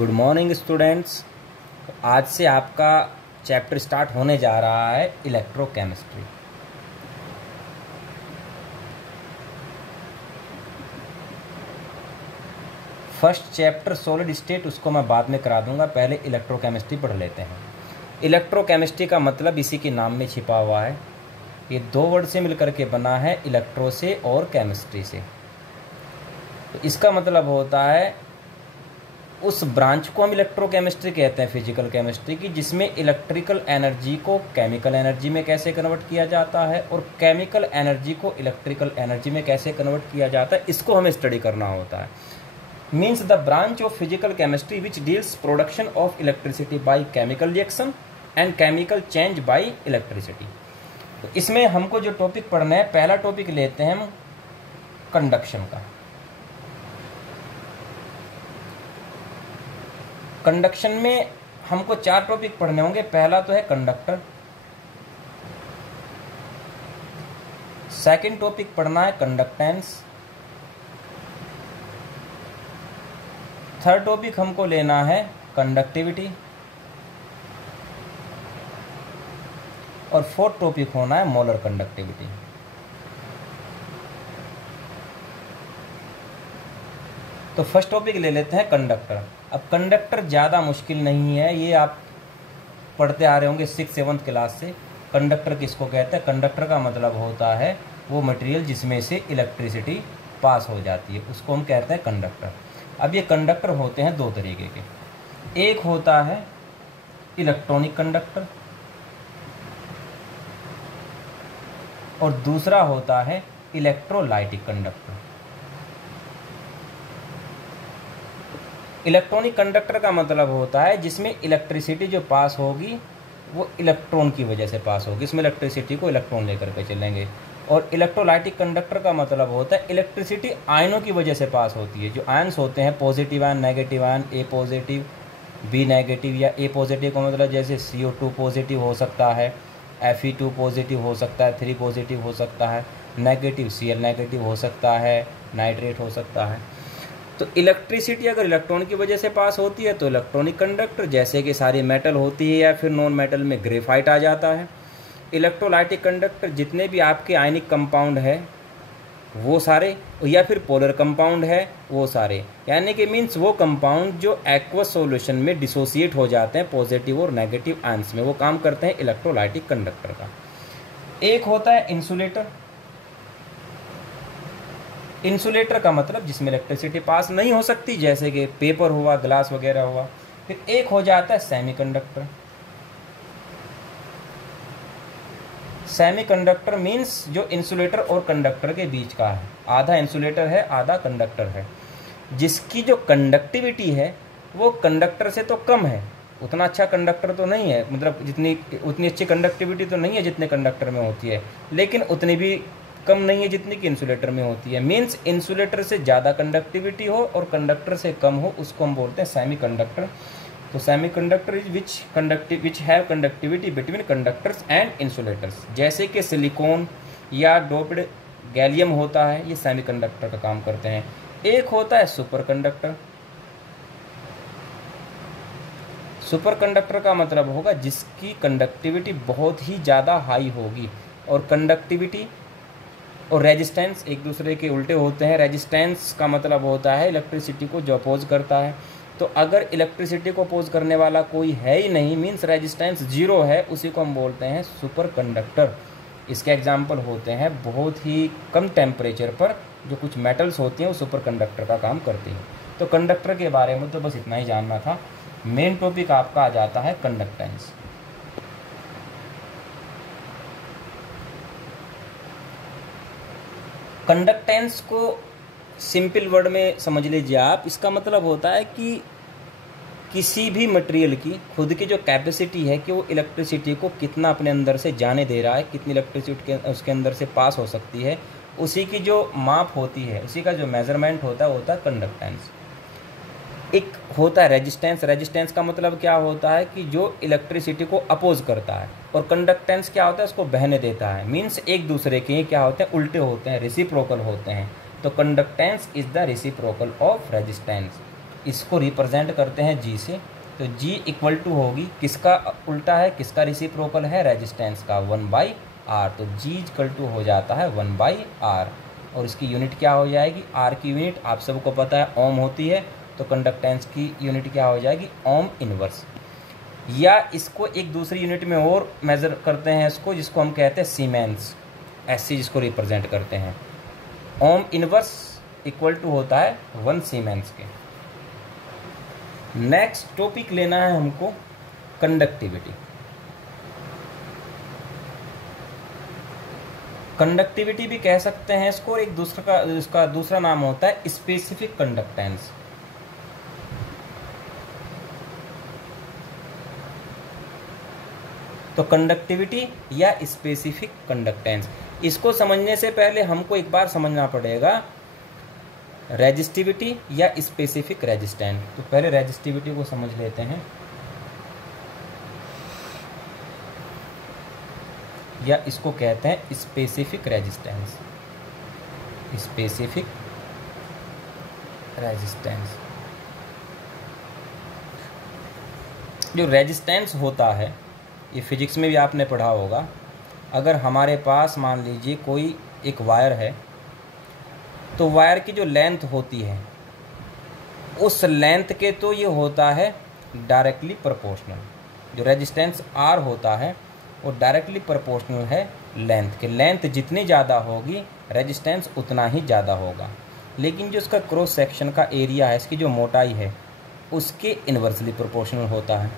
Good morning students. आज से आपका चैप्टर स्टार्ट होने जा रहा है electrochemistry. First chapter solid state उसको मैं बाद में करा दूंगा, पहले इलेक्ट्रोकेमिस्ट्री पढ़ लेते हैं। इलेक्ट्रोकेमिस्ट्री का मतलब इसी के नाम में छिपा हुआ है। ये दो वर्ड से मिलकर के बना है, इलेक्ट्रो से और केमिस्ट्री से। तो इसका मतलब होता है उस ब्रांच को हम इलेक्ट्रोकेमिस्ट्री कहते हैं फिजिकल केमिस्ट्री की, जिसमें इलेक्ट्रिकल एनर्जी को केमिकल एनर्जी में कैसे कन्वर्ट किया जाता है और केमिकल एनर्जी को इलेक्ट्रिकल एनर्जी में कैसे कन्वर्ट किया जाता है, इसको हमें स्टडी करना होता है। Means the branch of physical chemistry which deals production of electricity by chemical reaction and chemical change by electricity. तो इसमें हमको जो टॉपिक पढ़ना है, पहला टॉपिक लेते हैं हम कंडक्शन का। कंडक्शन में हमको 4 टॉपिक पढ़ने होंगे। पहला तो है कंडक्टर, सेकंड टॉपिक पढ़ना है कंडक्टेंस, थर्ड टॉपिक हमको लेना है कंडक्टिविटी और फोर्थ टॉपिक होना है मोलर कंडक्टिविटी। तो फर्स्ट टॉपिक ले लेते हैं कंडक्टर। अब कंडक्टर ज़्यादा मुश्किल नहीं है, ये आप पढ़ते आ रहे होंगे 6-7 क्लास से। कंडक्टर किसको कहते हैं? कंडक्टर का मतलब होता है वो मटेरियल जिसमें से इलेक्ट्रिसिटी पास हो जाती है, उसको हम कहते हैं कंडक्टर। अब ये कंडक्टर होते हैं 2 तरीके के। एक होता है इलेक्ट्रॉनिक कंडक्टर और दूसरा होता है इलेक्ट्रोलाइटिक कंडक्टर। इलेक्ट्रॉनिक कंडक्टर का मतलब होता है जिसमें इलेक्ट्रिसिटी जो पास होगी वो इलेक्ट्रॉन की वजह से पास होगी, इसमें इलेक्ट्रिसिटी को इलेक्ट्रॉन लेकर के चलेंगे। और इलेक्ट्रोलाइटिक कंडक्टर का मतलब होता है इलेक्ट्रिसिटी आयनों की वजह से पास होती है। जो आयन्स होते हैं पॉजिटिव आयन, नेगेटिव आयन, ए पॉजिटिव, बी नेगेटिव, या ए पॉजिटिव का मतलब जैसे CO2 पॉजिटिव हो सकता है, Fe2 पॉजिटिव हो सकता है, 3 पॉजिटिव हो सकता है, नेगेटिव Cl नेगेटिव हो सकता है, नाइट्रेट हो सकता है। तो इलेक्ट्रिसिटी अगर इलेक्ट्रॉन की वजह से पास होती है तो इलेक्ट्रॉनिक कंडक्टर, जैसे कि सारी मेटल होती है या फिर नॉन मेटल में ग्रेफाइट आ जाता है। इलेक्ट्रोलाइटिक कंडक्टर जितने भी आपके आयनिक कंपाउंड है वो सारे, या फिर पोलर कंपाउंड है वो सारे, यानी कि मीन्स वो कंपाउंड जो एक्वस सॉल्यूशन में डिसोसिएट हो जाते हैं पॉजिटिव और नेगेटिव आयंस में, वो काम करते हैं इलेक्ट्रोलाइटिक कंडक्टर का। एक होता है इंसुलेटर। इंसुलेटर का मतलब जिसमें इलेक्ट्रिसिटी पास नहीं हो सकती, जैसे कि पेपर हुआ, ग्लास वगैरह हुआ। फिर एक हो जाता है सेमीकंडक्टर। सेमीकंडक्टर मीन्स जो इंसुलेटर और कंडक्टर के बीच का है, आधा इंसुलेटर है आधा कंडक्टर है, जिसकी जो कंडक्टिविटी है वो कंडक्टर से तो कम है। उतना अच्छा कंडक्टर तो नहीं है, मतलब उतनी अच्छी कंडक्टिविटी तो नहीं है जितने कंडक्टर में होती है, लेकिन उतनी भी कम नहीं है जितनी कि इंसुलेटर में होती है। मीन्स इंसुलेटर से ज़्यादा कंडक्टिविटी हो और कंडक्टर से कम हो, उसको हम बोलते हैं सेमीकंडक्टर। तो semiconductor is which have conductivity between conductors and insulators. जैसे कि सिलिकॉन या डोप्ड गैलियम होता है, ये सेमीकंडक्टर का काम करते हैं। एक होता है सुपर कंडक्टर। सुपर कंडक्टर का मतलब होगा जिसकी कंडक्टिविटी बहुत ही ज़्यादा हाई होगी, और कंडक्टिविटी और रेजिस्टेंस एक दूसरे के उल्टे होते हैं। रेजिस्टेंस का मतलब होता है इलेक्ट्रिसिटी को जो अपोज करता है। तो अगर इलेक्ट्रिसिटी को अपोज करने वाला कोई है ही नहीं, मीन्स रेजिस्टेंस 0 है, उसी को हम बोलते हैं सुपर कंडक्टर। इसके एग्जाम्पल होते हैं बहुत ही कम टेम्परेचर पर जो कुछ मेटल्स होती हैं वो सुपर कंडक्टर का काम करती हैं। तो कंडक्टर के बारे में तो बस इतना ही जानना था। मेन टॉपिक आपका आ जाता है कंडक्टेंस। कंडक्टेंस को सिंपल वर्ड में समझ लीजिए आप। इसका मतलब होता है कि किसी भी मटेरियल की खुद की जो कैपेसिटी है कि वो इलेक्ट्रिसिटी को कितना अपने अंदर से जाने दे रहा है, कितनी इलेक्ट्रिसिटी उसके अंदर से पास हो सकती है, उसी की जो माप होती है, उसी का जो मेजरमेंट होता है वो होता है कंडक्टेंस। एक होता है रेजिस्टेंस। रेजिस्टेंस का मतलब क्या होता है कि जो इलेक्ट्रिसिटी को अपोज करता है, और कंडक्टेंस क्या होता है उसको बहने देता है। मीन्स एक दूसरे के क्या होते हैं, उल्टे होते हैं, रेसिप्रोकल होते हैं। तो conductance is the reciprocal of resistance. इसको रिप्रेजेंट करते हैं जी से। तो जी इक्वल टू होगी, किसका उल्टा है, किसका रिसिप्रोकल है, रेजिस्टेंस का, 1/r। तो जी इक्वल टू हो जाता है 1/r। और इसकी यूनिट क्या हो जाएगी, आर की यूनिट आप सबको पता है ओम होती है, तो कंडक्टेंस की यूनिट क्या हो जाएगी, ओम इनवर्स। या इसको एक दूसरी यूनिट में और मेज़र करते हैं इसको, जिसको हम कहते हैं सीमेंस, ऐसी जिसको रिप्रेजेंट करते हैं। ओम इनवर्स इक्वल टू होता है 1 सीमेंस के। नेक्स्ट टॉपिक लेना है हमको कंडक्टिविटी। कंडक्टिविटी भी कह सकते हैं इसको, एक दूसरा का इसका दूसरा नाम होता है स्पेसिफिक कंडक्टेंस। तो कंडक्टिविटी या स्पेसिफिक कंडक्टेंस, इसको समझने से पहले हमको एक बार समझना पड़ेगा रेजिस्टिविटी या स्पेसिफिक रेजिस्टेंस। तो पहले रेजिस्टिविटी को समझ लेते हैं, या इसको कहते हैं स्पेसिफिक रेजिस्टेंस। स्पेसिफिक रेजिस्टेंस, जो रेजिस्टेंस होता है ये फिजिक्स में भी आपने पढ़ा होगा। अगर हमारे पास मान लीजिए कोई एक वायर है, तो वायर की जो लेंथ होती है उस लेंथ के तो ये होता है डायरेक्टली प्रोपोर्शनल। जो रेजिस्टेंस आर होता है वो डायरेक्टली प्रोपोर्शनल है लेंथ के। लेंथ जितनी ज़्यादा होगी रेजिस्टेंस उतना ही ज़्यादा होगा। लेकिन जो इसका क्रॉस सेक्शन का एरिया है, इसकी जो मोटाई है, उसके इन्वर्सली प्रोपोर्शनल होता है।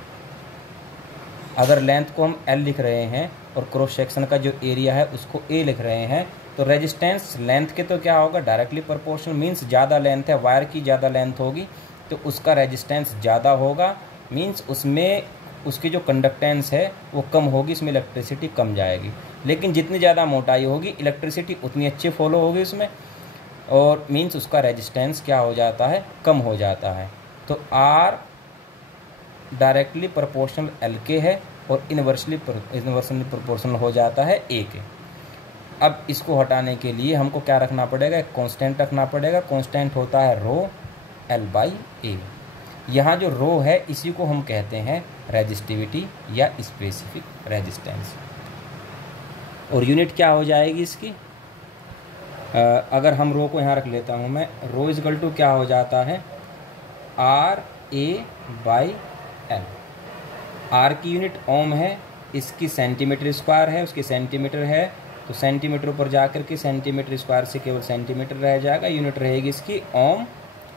अगर लेंथ को हम L लिख रहे हैं और क्रॉस सेक्शन का जो एरिया है उसको A लिख रहे हैं, तो रेजिस्टेंस लेंथ के तो क्या होगा, डायरेक्टली प्रोपोर्शनल। मीन्स ज़्यादा लेंथ है, वायर की ज़्यादा लेंथ होगी तो उसका रेजिस्टेंस ज़्यादा होगा। मीन्स उसमें उसकी जो कंडक्टेंस है वो कम होगी, इसमें इलेक्ट्रिसिटी कम जाएगी। लेकिन जितनी ज़्यादा मोटाई होगी इलेक्ट्रिसिटी उतनी अच्छी फॉलो होगी उसमें, और मीन्स उसका रेजिस्टेंस क्या हो जाता है, कम हो जाता है। तो R डायरेक्टली प्रोपोर्शनल L के है और इन्वर्सली प्रोपोर्शनल हो जाता है A के। अब इसको हटाने के लिए हमको क्या रखना पड़ेगा, एक कांस्टेंट रखना पड़ेगा। कांस्टेंट होता है रो L/A। यहाँ जो रो है इसी को हम कहते हैं रेजिस्टिविटी या स्पेसिफिक रेजिस्टेंस। और यूनिट क्या हो जाएगी इसकी, अगर हम रो को यहाँ रख लेता हूँ मैं, रो इजकल टू क्या हो जाता है, RA/L। R की यूनिट ओम है, इसकी सेंटीमीटर स्क्वायर है, उसकी सेंटीमीटर है, तो सेंटीमीटर ऊपर जाकर के सेंटीमीटर स्क्वायर से केवल सेंटीमीटर रह जाएगा, यूनिट रहेगी इसकी ओम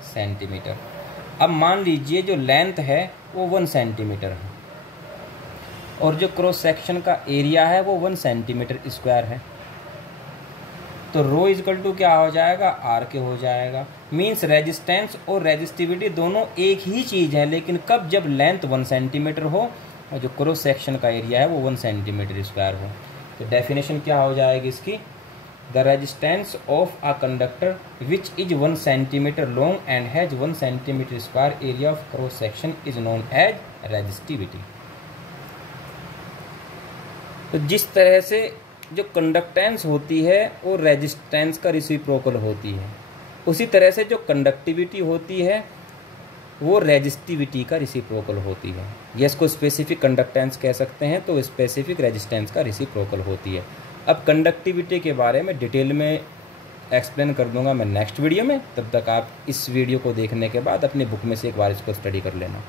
सेंटीमीटर। अब मान लीजिए जो लेंथ है वो 1 सेंटीमीटर है और जो क्रॉस सेक्शन का एरिया है वो 1 सेंटीमीटर स्क्वायर है, तो रो इजकल टू क्या हो जाएगा, आर के हो जाएगा। मीन्स रेजिस्टेंस और रेजिस्टिविटी दोनों एक ही चीज़ है, लेकिन कब, जब लेंथ 1 सेंटीमीटर हो और जो क्रॉस सेक्शन का एरिया है वो 1 सेंटीमीटर स्क्वायर हो। तो डेफिनेशन क्या हो जाएगी इसकी, the resistance of a conductor which is 1 centimetre long and has 1 centimetre square area of cross section is known as resistivity. तो जिस तरह से जो कंडक्टेंस होती है वो रेजिस्टेंस का रिसिप्रोकल होती है, उसी तरह से जो कंडक्टिविटी होती है वो रेजिस्टिविटी का रिसिप्रोकल होती है। ये इसको स्पेसिफिक कंडक्टेंस कह सकते हैं, तो स्पेसिफिक रेजिस्टेंस का रिसिप्रोकल होती है। अब कंडक्टिविटी के बारे में डिटेल में एक्सप्लेन कर दूंगा मैं नेक्स्ट वीडियो में। तब तक आप इस वीडियो को देखने के बाद अपनी बुक में से एक बार इसको स्टडी कर लेना।